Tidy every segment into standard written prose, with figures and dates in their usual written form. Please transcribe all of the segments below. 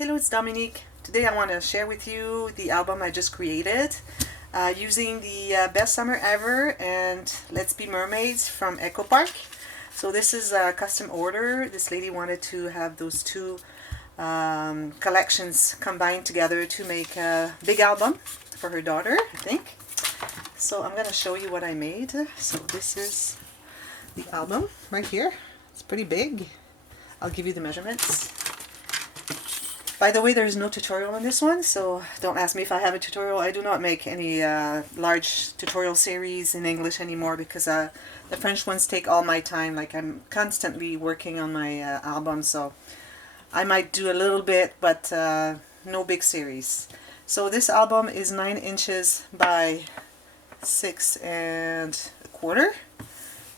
Hello, it's Dominique. Today I want to share with you the album I just created using the Best Summer Ever and Let's Be Mermaids from Echo Park. So this is a custom order. This lady wanted to have those two collections combined together to make a big album for her daughter, I think. So I'm going to show you what I made. So this is the album right here. It's pretty big. I'll give you the measurements. By the way, there's no tutorial on this one, so don't ask me if I have a tutorial. I do not make any large tutorial series in English anymore because the French ones take all my time. Like, I'm constantly working on my album, so I might do a little bit, but no big series. So this album is 9 inches by 6 1/4,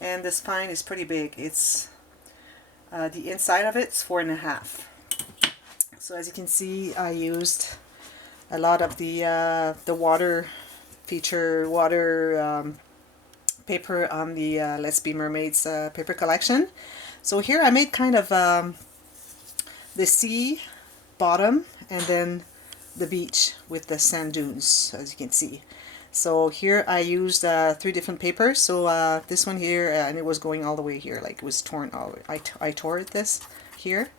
and the spine is pretty big. It's the inside of it's 4 1/2. So as you can see, I used a lot of the water paper on the Let's Be Mermaids paper collection. So here I made kind of the sea bottom and then the beach with the sand dunes, as you can see. So here I used 3 different papers. So this one here, and it was going all the way here, like it was torn all. I tore this here.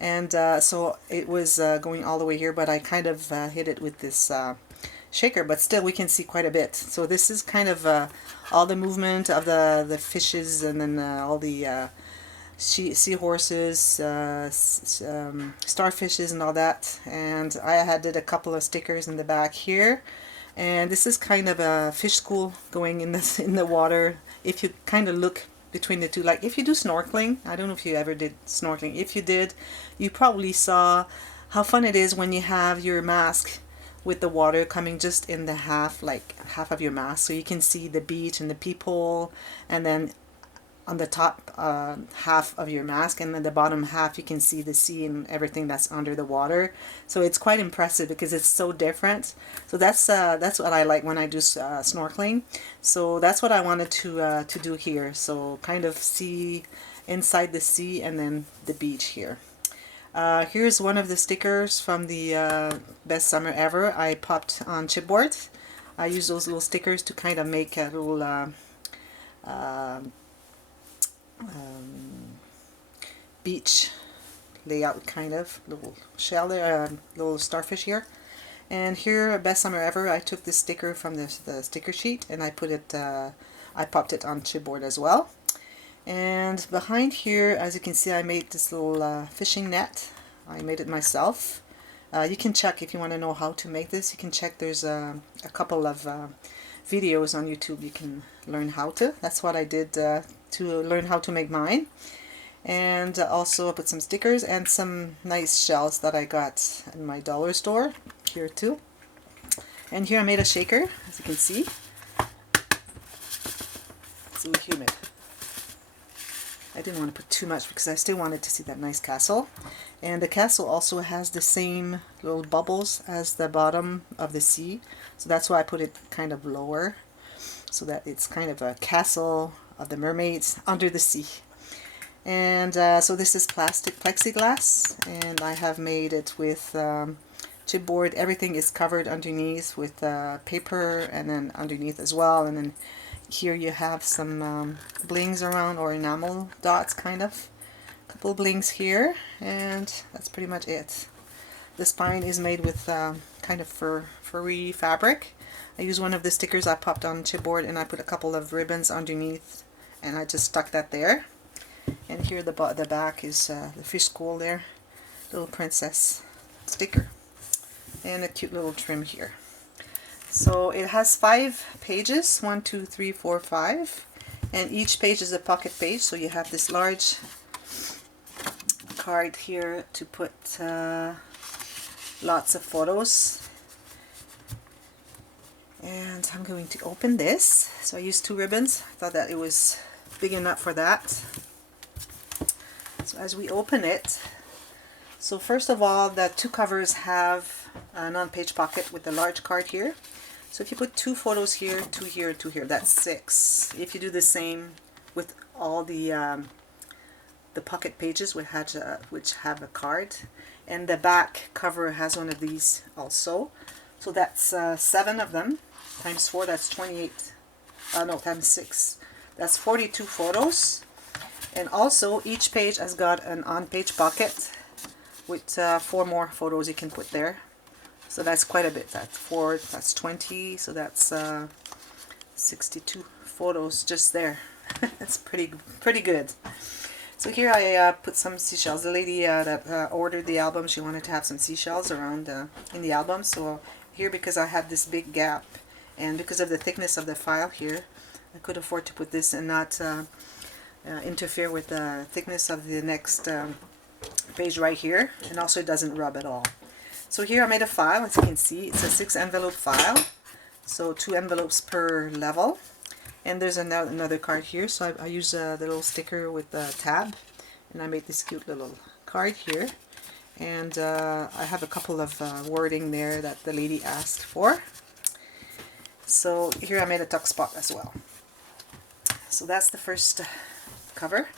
And so it was going all the way here, but I kind of hit it with this shaker, but still we can see quite a bit. So this is kind of all the movement of the fishes, and then all the seahorses, starfishes and all that. And I did a couple of stickers in the back here. And this is kind of a fish school going in the water. If you kind of look between the two, like if you do snorkeling, I don't know if you ever did snorkeling. If you did, you probably saw how fun it is when you have your mask with the water coming just in the half of your mask, so you can see the beach and the peephole, and then on the top half of your mask, and then the bottom half you can see the sea and everything that's under the water. So it's quite impressive because it's so different. So that's what I like when I do snorkeling. So that's what I wanted to do here. So kind of see inside the sea and then the beach here. Here's one of the stickers from the Best Summer Ever. I popped on chipboard. I use those little stickers to kind of make a little beach layout, kind of little shell there, little starfish here. And here, Best Summer Ever, I took this sticker from the sticker sheet and I put it, I popped it on chipboard as well. And behind here, as you can see, I made this little fishing net. I made it myself. You can check if you want to know how to make this. You can check. There's a couple of videos on YouTube. You can learn how to. That's what I did to learn how to make mine. And also I put some stickers and some nice shells that I got in my dollar store here too. And here I made a shaker, as you can see. It's a little humid. I didn't want to put too much because I still wanted to see that nice castle. And the castle also has the same little bubbles as the bottom of the sea. So that's why I put it kind of lower, so that it's kind of a castle of the mermaids under the sea. And so this is plastic plexiglass, and I have made it with chipboard. Everything is covered underneath with paper, and then underneath as well. And then here you have some blings around, or enamel dots, kind of. A couple blings here, and that's pretty much it. The spine is made with kind of furry fabric. I used one of the stickers I popped on chipboard, and I put a couple of ribbons underneath, and I just stuck that there. And here the back is the fish school there, little princess sticker, and a cute little trim here. So it has 5 pages, 1, 2, 3, 4, 5, and each page is a pocket page. So you have this large card here to put lots of photos. And I'm going to open this. So I used 2 ribbons. I thought that it was big enough for that. So as we open it, so first of all, the 2 covers have an on-page pocket with a large card here. So if you put 2 photos here, 2 here, 2 here, that's 6. If you do the same with all the pocket pages which have a card, And the back cover has one of these also. So that's 7 of them times 4, that's 28. No, times 6, that's 42 photos. And also each page has got an on-page pocket with 4 more photos you can put there. So that's quite a bit. That's 4, that's 20, so that's 62 photos just there. That's pretty good. So here I put some seashells. The lady that ordered the album, she wanted to have some seashells around in the album. So here, because I had this big gap, and because of the thickness of the file here, I could afford to put this and not interfere with the thickness of the next page right here. And also it doesn't rub at all. So here I made a file, as you can see. It's a 6 envelope file. So 2 envelopes per level. And there's another card here, so I use the little sticker with the tab, and I made this cute little card here. And I have a couple of wording there that the lady asked for. So here I made a tuck spot as well. So that's the first cover.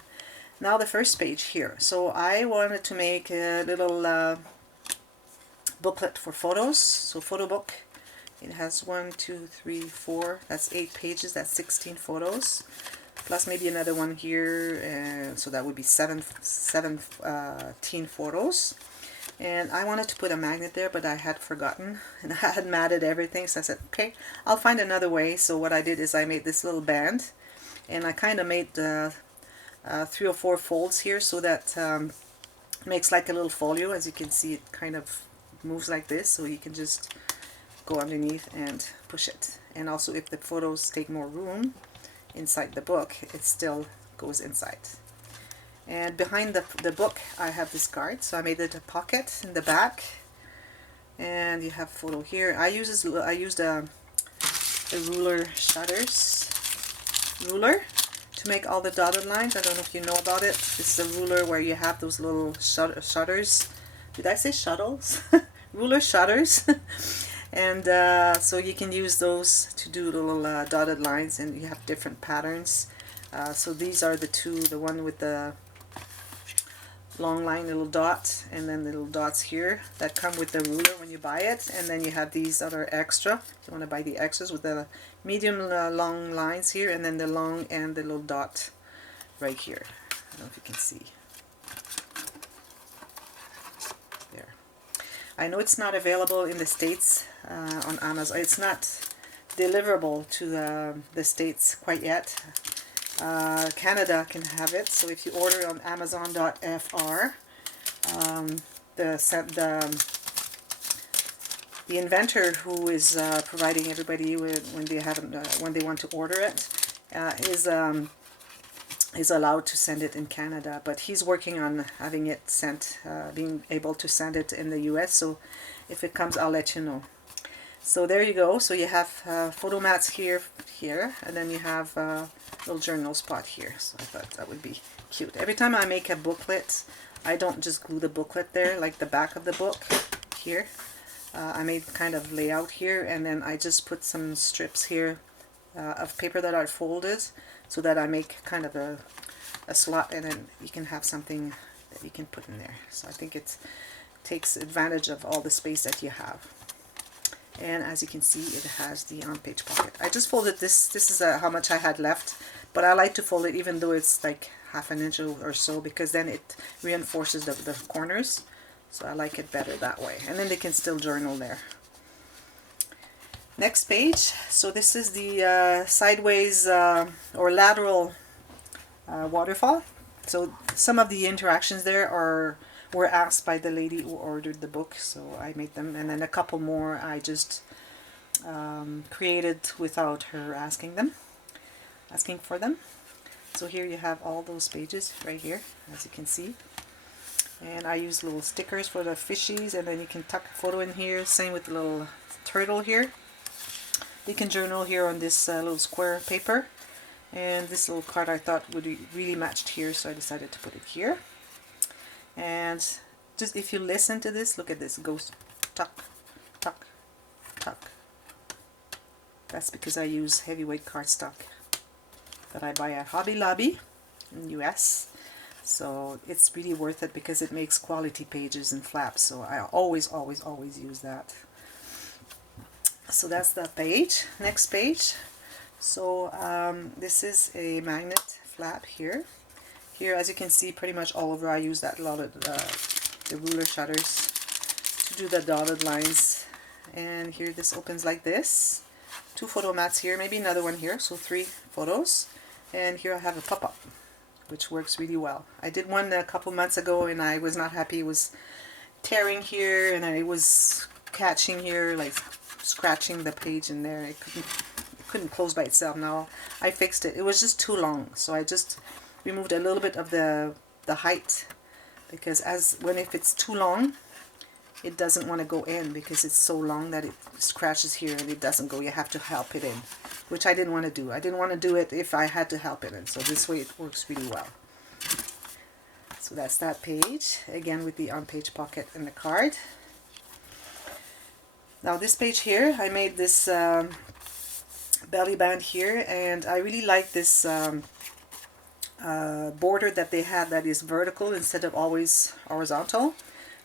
Now the first page here. So I wanted to make a little booklet for photos, so photo book. It has 1, 2, 3, 4, that's 8 pages, that's 16 photos, plus maybe another one here, so that would be 17 photos. And I wanted to put a magnet there, but I had forgotten, and I had matted everything, so I said, okay, I'll find another way. So what I did is I made this little band, and I kind of made 3 or 4 folds here, so that makes like a little folio. As you can see, it kind of moves like this, so you can just go underneath and push it. And also, if the photos take more room inside the book, it still goes inside. And behind the book I have this card, so I made it a pocket in the back, and you have a photo here. I used a ruler shutters ruler to make all the dotted lines. I don't know if you know about it. This is a ruler where you have those little shutters. Did I say shuttles? Ruler shutters. And so you can use those to do little dotted lines, and you have different patterns. So these are the two, the one with the long line little dot, and then the little dots here that come with the ruler when you buy it. And then you have these that are extra. If you want to buy the extras with the medium long lines here, and then the long and the little dot right here. I don't know if you can see. There. I know it's not available in the States on Amazon. It's not deliverable to the States quite yet. Canada can have it, so if you order on Amazon.fr, the inventor who is providing everybody with when they want to order it is allowed to send it in Canada, but he's working on having it sent, being able to send it in the US. So if it comes, I'll let you know. So there you go. So you have photo mats here, and then you have a little journal spot here. So I thought that would be cute. Every time I make a booklet, I don't just glue the booklet there like the back of the book here. I made kind of layout here, and then I just put some strips here of paper that are folded, so that I make kind of a slot, and then you can have something that you can put in there. So I think it takes advantage of all the space that you have. And as you can see, it has the on-page pocket. I just folded this. This is how much I had left, but I like to fold it even though it's like ½ an inch or so, because then it reinforces the corners. So I like it better that way. And then they can still journal there. Next page. So this is the sideways or lateral waterfall. So some of the interactions there were asked by the lady who ordered the book, so I made them, and then a couple more I just created without her asking for them. So here you have all those pages right here, as you can see. And I use little stickers for the fishies, and then you can tuck a photo in here. Same with the little turtle here. You can journal here on this little square paper. And this little card I thought would be really matched here, so I decided to put it here. And just if you listen to this, look at this. It goes tuck, tuck, tuck. That's because I use heavyweight cardstock that I buy at Hobby Lobby in the US. So it's really worth it because it makes quality pages and flaps. So I always use that. So that's that page. Next page. So this is a magnet flap here. Here, as you can see, pretty much all over I use that lot of the ruler shutters to do the dotted lines. And here this opens like this. 2 photo mats here, maybe another one here, so 3 photos. And here I have a pop-up, which works really well. I did one a couple months ago and I was not happy. It was tearing here and I was catching here, like scratching the page in there. It couldn't close by itself. Now I fixed it. It was just too long, so I just removed a little bit of the height, because if it's too long, it doesn't want to go in because it's so long that it scratches here and it doesn't go. You have to help it in, which I didn't want to do. I didn't want to do it if I had to help it in. So this way it works really well. So that's that page, again with the on-page pocket and the card. Now this page here, I made this belly band here, and I really like this border that they had that is vertical instead of always horizontal.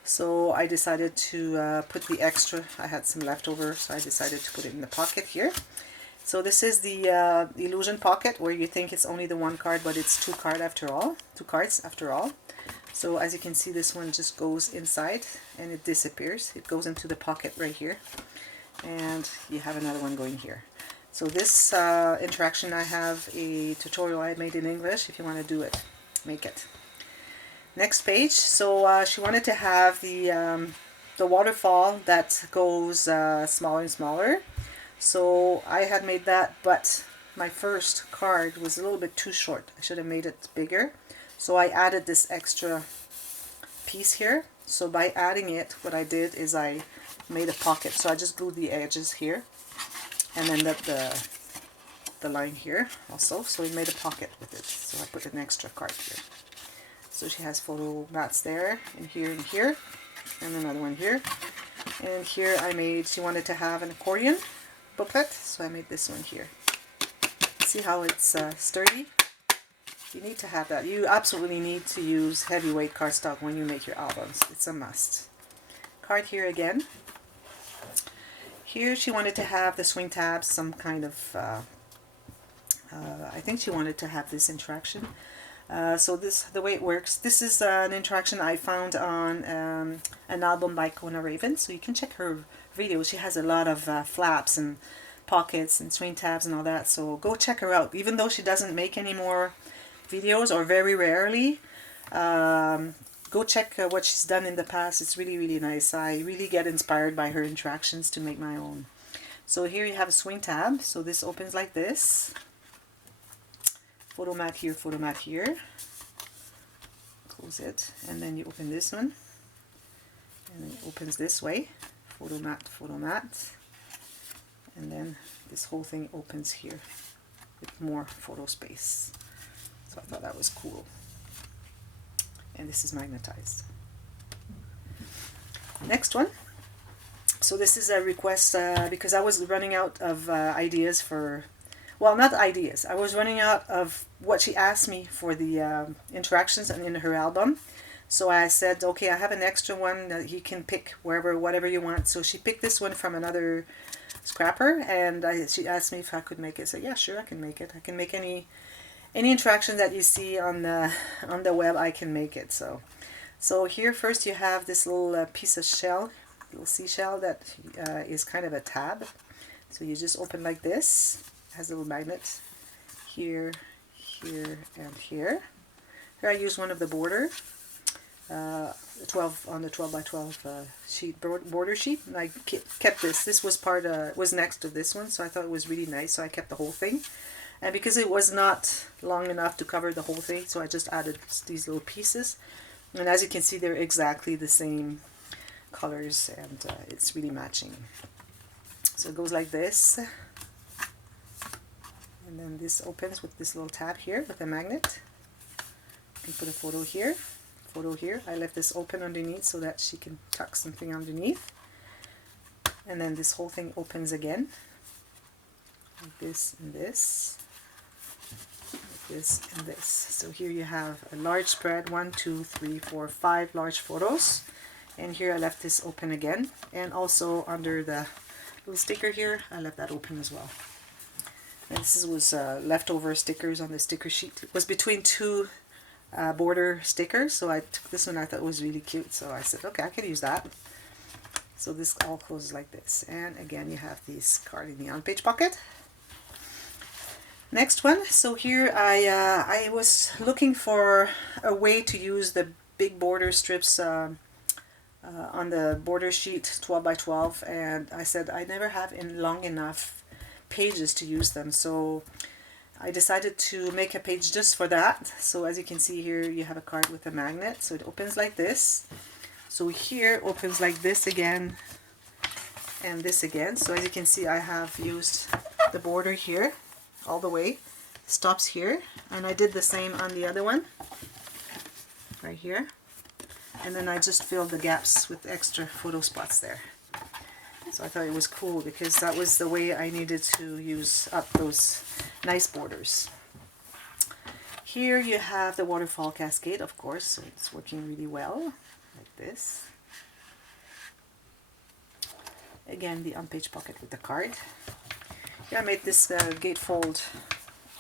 So I decided to put the extra. I had some leftover, so I decided to put it in the pocket here. So this is the illusion pocket, where you think it's only the one card, but it's two cards after all. So as you can see, this one just goes inside and it disappears. It goes into the pocket right here, and you have another one going here. So this interaction, I have a tutorial I made in English. If you want to do it, make it. Next page. So she wanted to have the waterfall that goes smaller and smaller. So I had made that, but my first card was a little bit too short. I should have made it bigger. So I added this extra piece here. So by adding it, what I did is I made a pocket. So I just glued the edges here, and then the line here also. So we made a pocket with it. So I put an extra card here. So she has photo mats there, and here, and another one here. And here she wanted to have an accordion booklet, so I made this one here. See how it's sturdy? You need to have that. You absolutely need to use heavyweight cardstock when you make your albums. It's a must. Card here again. Here she wanted to have the swing tabs, some kind of, I think she wanted to have this interaction. So the way it works, this is an interaction I found on an album by Kona Raven, so you can check her videos. She has a lot of flaps and pockets and swing tabs and all that, so go check her out. Even though she doesn't make any more videos, or very rarely, go check what she's done in the past. It's really, really nice. I really get inspired by her interactions to make my own. So here you have a swing tab. So this opens like this. Photo mat here, photo mat here. Close it, and then you open this one, and it opens this way. Photo mat, and then this whole thing opens here with more photo space. So I thought that was cool. And this is magnetized. Next one. So this is a request because I was running out of ideas for, well, not ideas. I was running out of what she asked me for the interactions and in her album. So I said, okay, I have an extra one that you can pick whatever you want. So she picked this one from another scrapper, and she asked me if I could make it. So yeah, sure, I can make it. I can make any interaction that you see on the web. I can make it. So here first you have this little piece of shell, little seashell that is kind of a tab. So you just open like this. It has a little magnet here, here, and here. Here I use one of the border. 12 on the 12 by 12 sheet border sheet, and I kept this. This was was next to this one, so I thought it was really nice, so I kept the whole thing. And because it was not long enough to cover the whole thing, so I just added these little pieces. And as you can see, they're exactly the same colors, and it's really matching. So it goes like this, and then this opens with this little tab here with a magnet. You can put a photo here. I left this open underneath so that she can tuck something underneath. And then this whole thing opens again, like this and this. this and this. So here you have a large spread, 1, 2, 3, 4, 5 large photos. And here I left this open again. And also under the little sticker here, I left that open as well. And this was leftover stickers on the sticker sheet. It was between two border stickers, so I took this one. I thought it was really cute, so I said, okay, I can use that. So this all closes like this. And again, you have this card in the on-page pocket. Next one. So here I was looking for a way to use the big border strips on the border sheet 12 by 12, and I said I never have long enough pages to use them, so I decided to make a page just for that. So as you can see here, you have a card with a magnet, so it opens like this. So here it opens like this again and this again. So as you can see, I have used the border here all the way, stops here, and I did the same on the other one right here, and then I just filled the gaps with extra photo spots there. So I thought it was cool because that was the way I needed to use up those nice borders. Here you have the waterfall cascade, of course, so it's working really well, like this. Again, the on-page pocket with the card. Here I made this gatefold,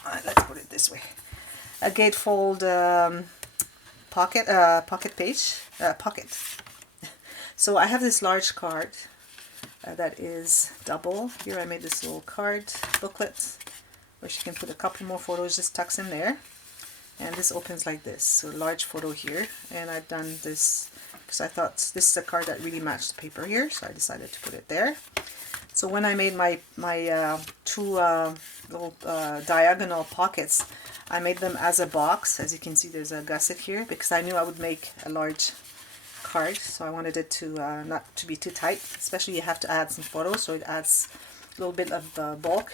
let's put it this way, a gatefold pocket page, pocket. So I have this large card that is double. Here I made this little card booklet where she can put a couple more photos, just tucks in there. And this opens like this, so large photo here. And I've done this because I thought this is a card that really matched the paper here, so I decided to put it there. So when I made my two little diagonal pockets, I made them as a box. As you can see, there's a gusset here because I knew I would make a large card, so I wanted it to not to be too tight, especially you have to add some photos, so it adds a little bit of bulk.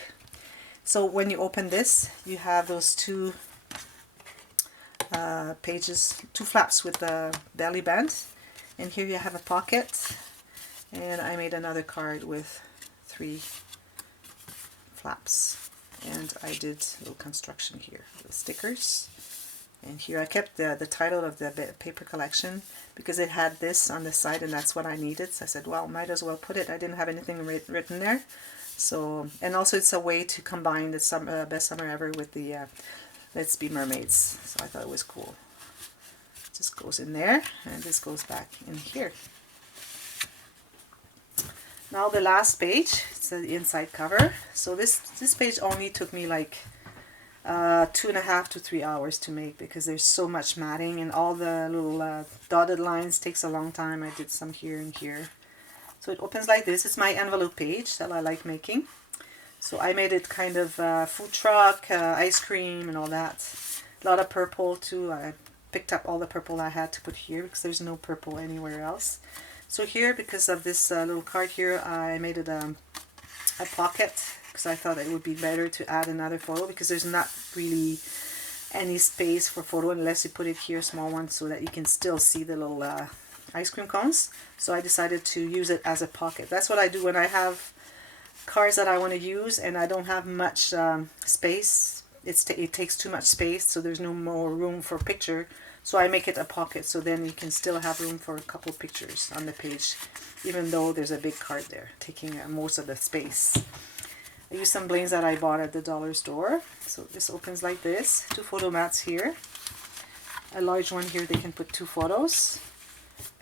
So when you open this, you have those two pages, two flaps with the belly band, and here you have a pocket, and I made another card with 3 flaps, and I did a little construction here with stickers. And here I kept the title of the paper collection because it had this on the side, and that's what I needed. So I said, well, might as well put it. I didn't have anything written there. So, and also it's a way to combine the Best Summer Ever with the Let's Be Mermaids. So I thought it was cool. It just goes in there, and this goes back in here. Now the last page, it's the inside cover. So this page only took me like 2.5 to 3 hours to make because there's so much matting and all the little dotted lines takes a long time. I did some here and here. So it opens like this. It's my envelope page that I like making. So I made it kind of food truck, ice cream and all that. A lot of purple too. I picked up all the purple I had to put here because there's no purple anywhere else. So here, because of this little card here, I made it a pocket because I thought it would be better to add another photo because there's not really any space for photo unless you put it here, small one, so that you can still see the little ice cream cones. So I decided to use it as a pocket. That's what I do when I have cards that I want to use and I don't have much space. It takes too much space, so there's no more room for picture. So I make it a pocket, so then you can still have room for a couple pictures on the page, even though there's a big card there taking most of the space. I used some blains that I bought at the dollar store. So this opens like this. 2 photo mats here. A large one here, they can put 2 photos.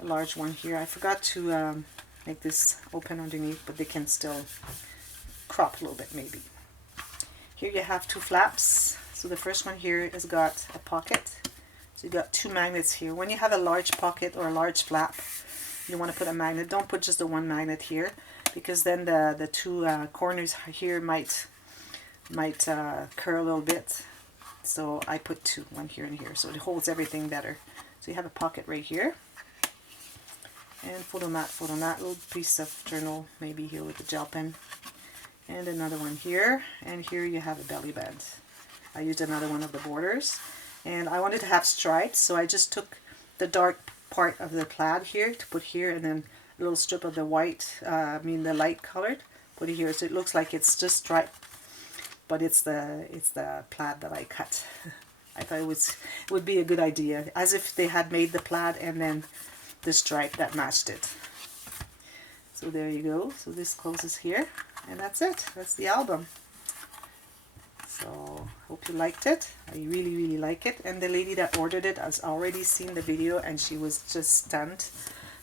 A large one here. I forgot to make this open underneath, but they can still crop a little bit maybe. Here you have 2 flaps. So the first one here has got a pocket. So you got 2 magnets here. When you have a large pocket or a large flap, you want to put a magnet. Don't put just the one magnet here, because then the 2 corners here might curl a little bit. So I put 2, one here and here, so it holds everything better. So you have a pocket right here. And photo mat, little piece of journal maybe here with the gel pen. And another one here. And here you have a belly band. I used another one of the borders. And I wanted to have stripes, so I just took the dark part of the plaid here to put here, and then a little strip of the white, the light colored, put it here. So it looks like it's just striped, but it's the plaid that I cut. I thought it would be a good idea, as if they had made the plaid and then the stripe that matched it. So there you go. So this closes here, and that's it. That's the album. So hope you liked it. I really, really like it. And the lady that ordered it has already seen the video, and she was just stunned.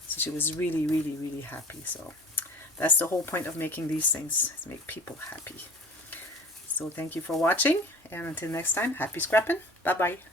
So she was really, really, really happy. So that's the whole point of making these things, is make people happy. So thank you for watching, and until next time, happy scrapping. Bye bye.